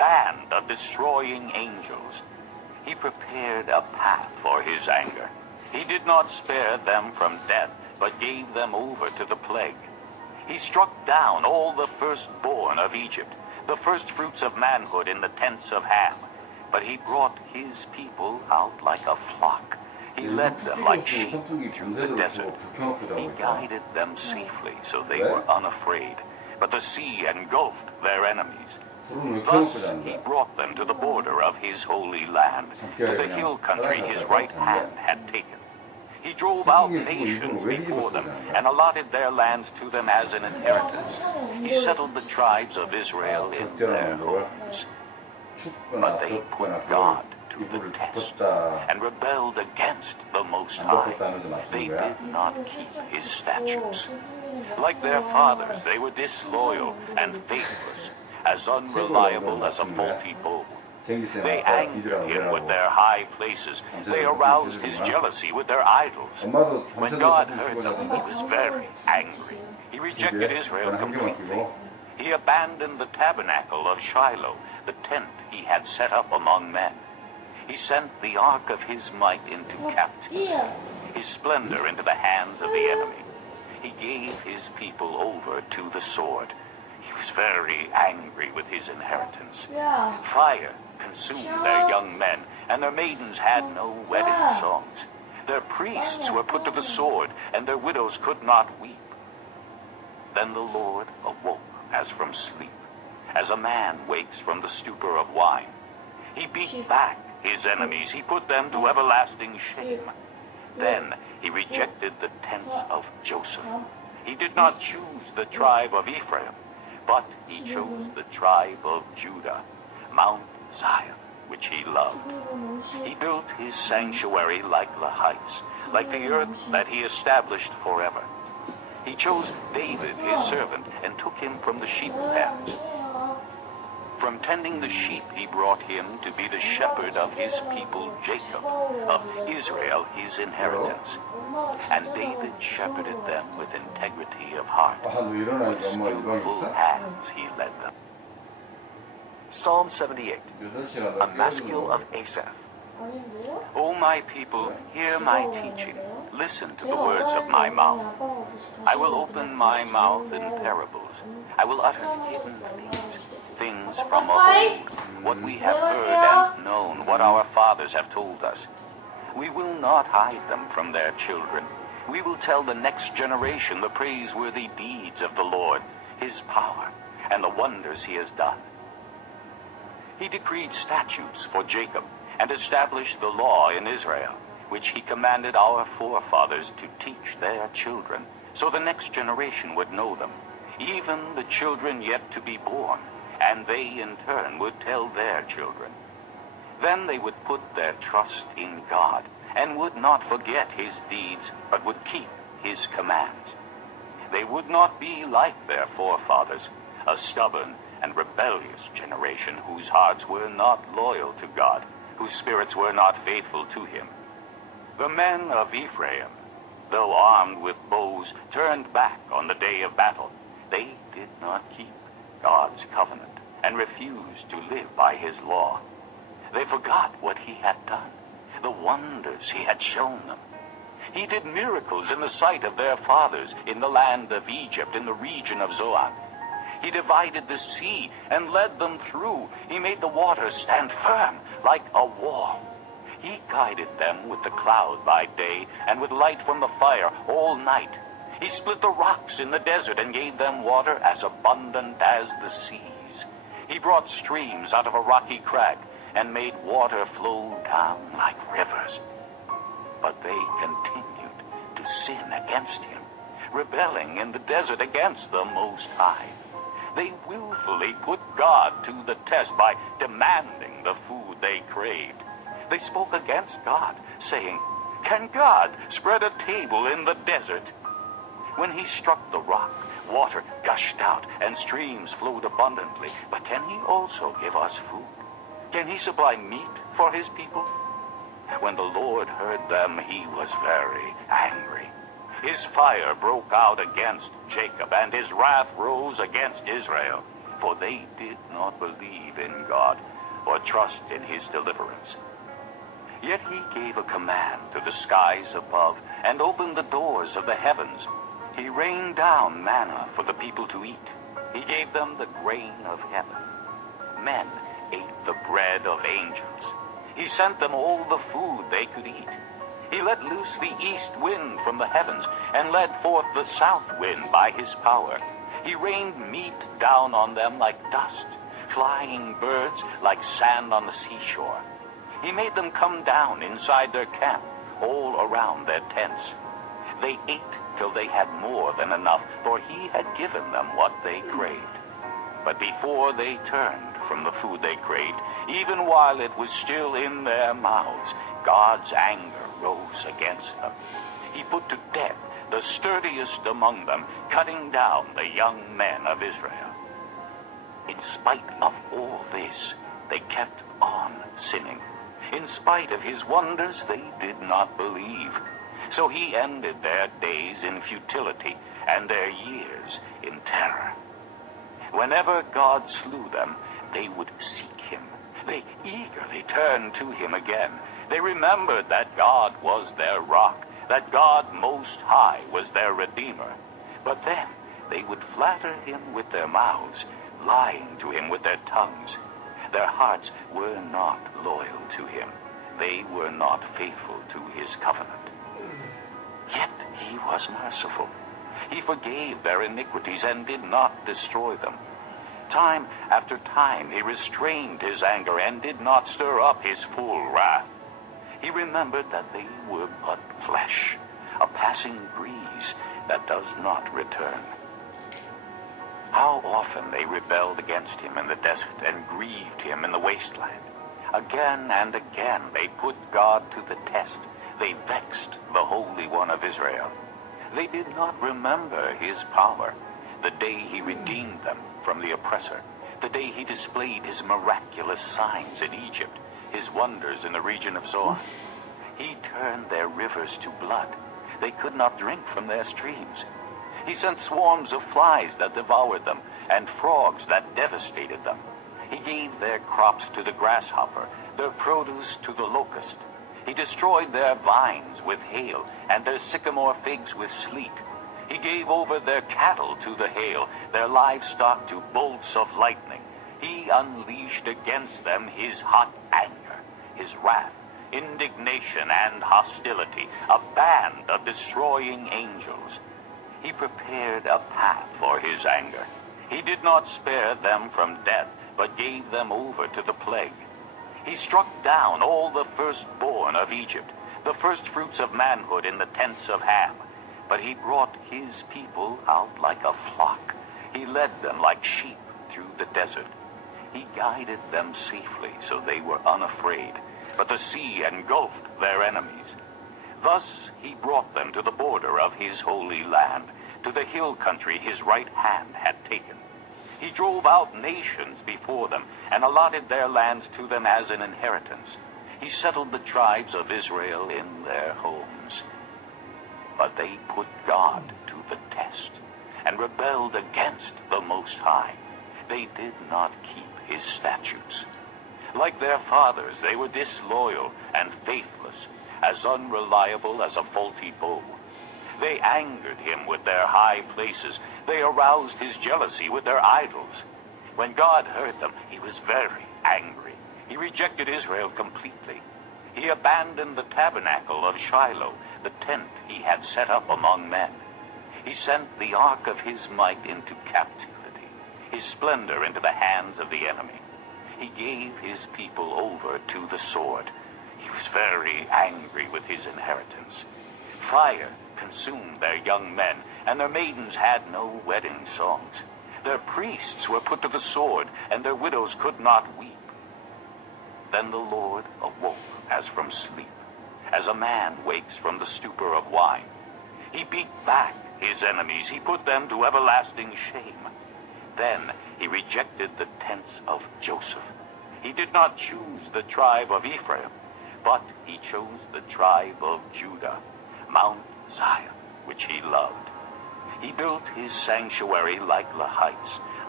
band of destroying angels. He prepared a path for his anger. He did not spare them from death, but gave them over to the plague. He struck down all the firstborn of Egypt, the firstfruits of manhood in the tents of Ham. But he brought his people out like a flock. He led them like sheep through the desert. He guided them safely, so they were unafraid. But the sea engulfed their enemies. Thus he brought them to the border of his holy land, to the hill country his right hand had taken. He drove out nations before them and allotted their lands to them as an inheritance. He settled the tribes of Israel in their homes. But they put God to the test and rebelled against the Most High. They did not keep his statutes. Like their fathers, they were disloyal and faithless, as unreliable as a faulty bow. They angered him with their high places. They aroused his jealousy with their idols. When God heard them, he was very angry. He rejected Israel completely. He abandoned the tabernacle of Shiloh, the tent he had set up among men. He sent the ark of his might into captivity, his splendor into the hands of the enemy. He gave his people over to the sword. He was very angry with his inheritance. Fire consumed their young men, and their maidens had no wedding songs. Their priests were put to the sword, and their widows could not weep. Then the Lord awoke as from sleep, as a man wakes from the stupor of wine. He beat back his enemies. He put them to everlasting shame. Then he rejected the tents of Joseph. He did not choose the tribe of Ephraim, but he chose the tribe of Judah, Mount Zion, which he loved. He built his sanctuary like the heights, like the earth that he established forever. He chose David, his servant, and took him from the sheep pens. From tending the sheep, he brought him to be the shepherd of his people Jacob, of Israel his inheritance. And David shepherded them with integrity of heart. With skillful hands he led them. Psalm 78, a maskil of Asaph. O my people, hear my teaching. Listen to the words of my mouth. I will open my mouth in parables. I will utter hidden things from of old, what we have heard and known, what our fathers have told us. We will not hide them from their children. We will tell the next generation the praiseworthy deeds of the Lord, his power, and the wonders he has done. He decreed statutes for Jacob and established the law in Israel, which he commanded our forefathers to teach their children, so the next generation would know them, even the children yet to be born, and they in turn would tell their children. Then they would put their trust in God, and would not forget his deeds, but would keep his commands. They would not be like their forefathers, a stubborn and rebellious generation whose hearts were not loyal to God, whose spirits were not faithful to him. The men of Ephraim, though armed with bows, turned back on the day of battle. They did not keep God's covenant and refused to live by his law. They forgot what he had done, the wonders he had shown them. He did miracles in the sight of their fathers in the land of Egypt, in the region of Zoan. He divided the sea and led them through. He made the waters stand firm like a wall. He guided them with the cloud by day and with light from the fire all night. He split the rocks in the desert and gave them water as abundant as the seas. He brought streams out of a rocky crag and made water flow down like rivers. But they continued to sin against him, rebelling in the desert against the Most High. They willfully put God to the test by demanding the food they craved. They spoke against God, saying, "Can God spread a table in the desert?" When he struck the rock, water gushed out and streams flowed abundantly. But can he also give us food? Can he supply meat for his people? When the Lord heard them, he was very angry. His fire broke out against Jacob, and his wrath rose against Israel. for they did not believe in God or trust in his deliverance. Yet he gave a command to the skies above and opened the doors of the heavens. He rained down manna for the people to eat. He gave them the grain of heaven. Men ate the bread of angels. He sent them all the food they could eat. He let loose the east wind from the heavens and led forth the south wind by his power. He rained meat down on them like dust, flying birds like sand on the seashore. He made them come down inside their camp, all around their tents. They ate till they had more than enough, for he had given them what they craved. But before they turned from the food they craved, even while it was still in their mouths, God's anger rose against them. He put to death the sturdiest among them, cutting down the young men of Israel. In spite of all this, they kept on sinning. In spite of his wonders, they did not believe. So he ended their days in futility and their years in terror. Whenever God slew them, they would seek him. They eagerly turned to him again. They remembered that God was their rock, that God Most High was their Redeemer. But then they would flatter him with their mouths, lying to him with their tongues. Their hearts were not loyal to him. They were not faithful to his covenant. Yet he was merciful. He forgave their iniquities and did not destroy them. Time after time he restrained his anger and did not stir up his full wrath. He remembered that they were but flesh, a passing breeze that does not return. How often they rebelled against him in the desert and grieved him in the wasteland. Again and again they put God to the test. They vexed the Holy One of Israel. They did not remember his power, the day he redeemed them from the oppressor, the day he displayed his miraculous signs in Egypt, his wonders in the region of Zoan. He turned their rivers to blood. They could not drink from their streams. He sent swarms of flies that devoured them, and frogs that devastated them. He gave their crops to the grasshopper, their produce to the locust. He destroyed their vines with hail, and their sycamore figs with sleet. He gave over their cattle to the hail, their livestock to bolts of lightning. He unleashed against them his hot anger, his wrath, indignation, and hostility, a band of destroying angels. He prepared a path for his anger. He did not spare them from death, but gave them over to the plague. He struck down all the firstborn of Egypt, the firstfruits of manhood in the tents of Ham. But he brought his people out like a flock. He led them like sheep through the desert. He guided them safely, so they were unafraid, but the sea engulfed their enemies. Thus he brought them to the border of his holy land, to the hill country his right hand had taken. He drove out nations before them and allotted their lands to them as an inheritance. He settled the tribes of Israel in their homes. But they put God to the test and rebelled against the Most High. They did not keep his statutes. Like their fathers, they were disloyal and faithless, as unreliable as a faulty bow. They angered him with their high places. They aroused his jealousy with their idols. When God heard them, he was very angry. He rejected Israel completely. He abandoned the tabernacle of Shiloh, the tent he had set up among men. He sent the ark of his might into captivity, his splendor into the hands of the enemy. He gave his people over to the sword. He was very angry with his inheritance. Fire consumed their young men, and their maidens had no wedding songs. Their priests were put to the sword, and their widows could not weep. Then the Lord awoke as from sleep, as a man wakes from the stupor of wine. He beat back his enemies. He put them to everlasting shame. Then he rejected the tents of Joseph. He did not choose the tribe of Ephraim, but he chose the tribe of Judah, Mount Zion, which he loved. He built his sanctuary like the heights,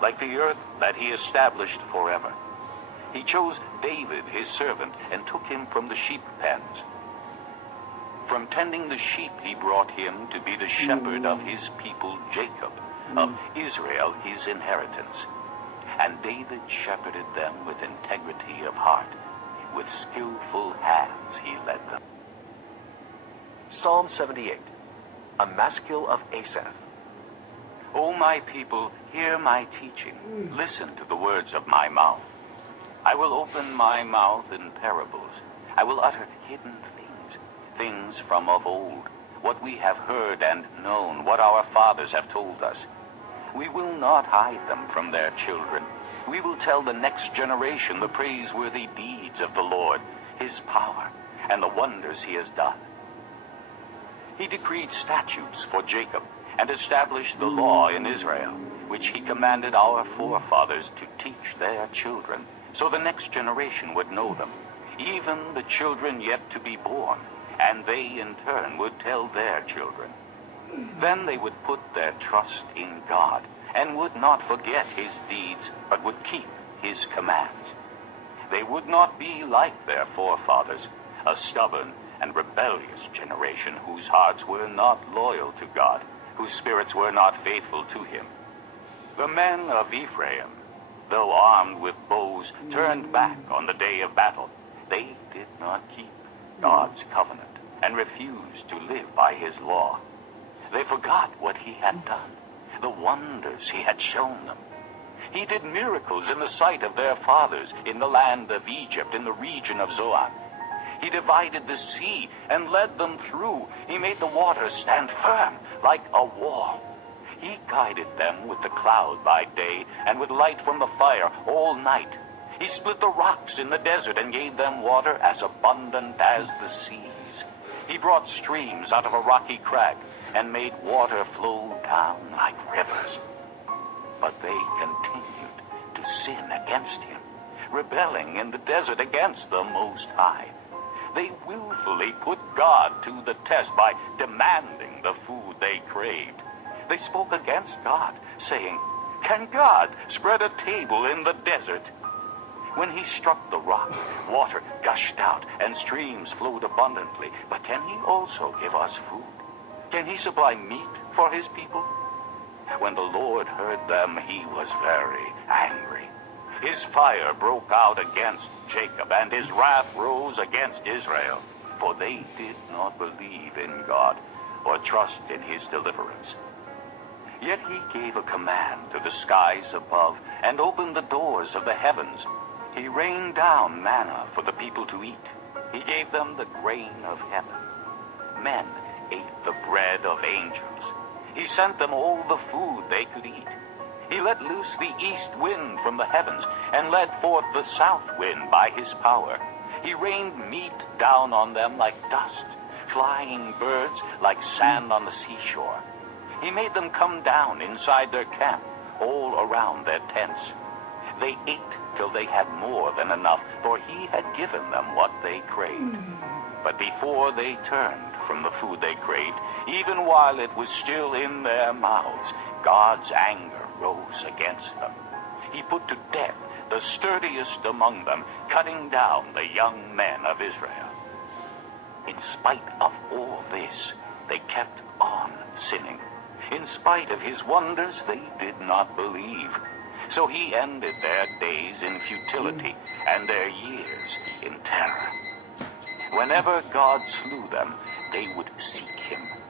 like the earth that he established forever. He chose David, his servant, and took him from the sheep pens. From tending the sheep he brought him to be the shepherd of his people Jacob, of Israel his inheritance. And David shepherded them with integrity of heart. With skillful hands he led them. Psalm 78, a maskil of Asaph. O my people, hear my teaching. Listen to the words of my mouth. I will open my mouth in parables. I will utter hidden things, things from of old, what we have heard and known, what our fathers have told us. We will not hide them from their children. We will tell the next generation the praiseworthy deeds of the Lord, his power, and the wonders he has done. He decreed statutes for Jacob, and established the law in Israel, which he commanded our forefathers to teach their children, so the next generation would know them, even the children yet to be born, and they in turn would tell their children. Then they would put their trust in God, and would not forget his deeds, but would keep his commands. They would not be like their forefathers, a stubborn and rebellious generation whose hearts were not loyal to God, whose spirits were not faithful to him. The men of Ephraim, though armed with bows, turned back on the day of battle. They did not keep God's covenant, and refused to live by his law. They forgot what he had done, the wonders he had shown them. He did miracles in the sight of their fathers in the land of Egypt, in the region of Zoan. He divided the sea and led them through. He made the waters stand firm like a wall. He guided them with the cloud by day and with light from the fire all night. He split the rocks in the desert and gave them water as abundant as the seas. He brought streams out of a rocky crag and made water flow down like rivers. But they continued to sin against him, rebelling in the desert against the Most High. They willfully put God to the test by demanding the food they craved. They spoke against God, saying, "Can God spread a table in the desert?" When he struck the rock, water gushed out and streams flowed abundantly. But can he also give us food? Can he supply meat for his people? When the Lord heard them, he was very angry. His fire broke out against Jacob, and his wrath rose against Israel, for they did not believe in God or trust in his deliverance. Yet he gave a command to the skies above and opened the doors of the heavens. He rained down manna for the people to eat. He gave them the grain of heaven. Men ate the bread of angels. He sent them all the food they could eat. He let loose the east wind from the heavens and led forth the south wind by his power. He rained meat down on them like dust, flying birds like sand on the seashore. He made them come down inside their camp, all around their tents. They ate till they had more than enough, for he had given them what they craved. But before they turned from the food they craved, even while it was still in their mouths, God's anger rose against them. He put to death the sturdiest among them, cutting down the young men of Israel. In spite of all this, they kept on sinning. In spite of his wonders, they did not believe. So he ended their days in futility and their years in terror. Whenever God slew them, they would seek him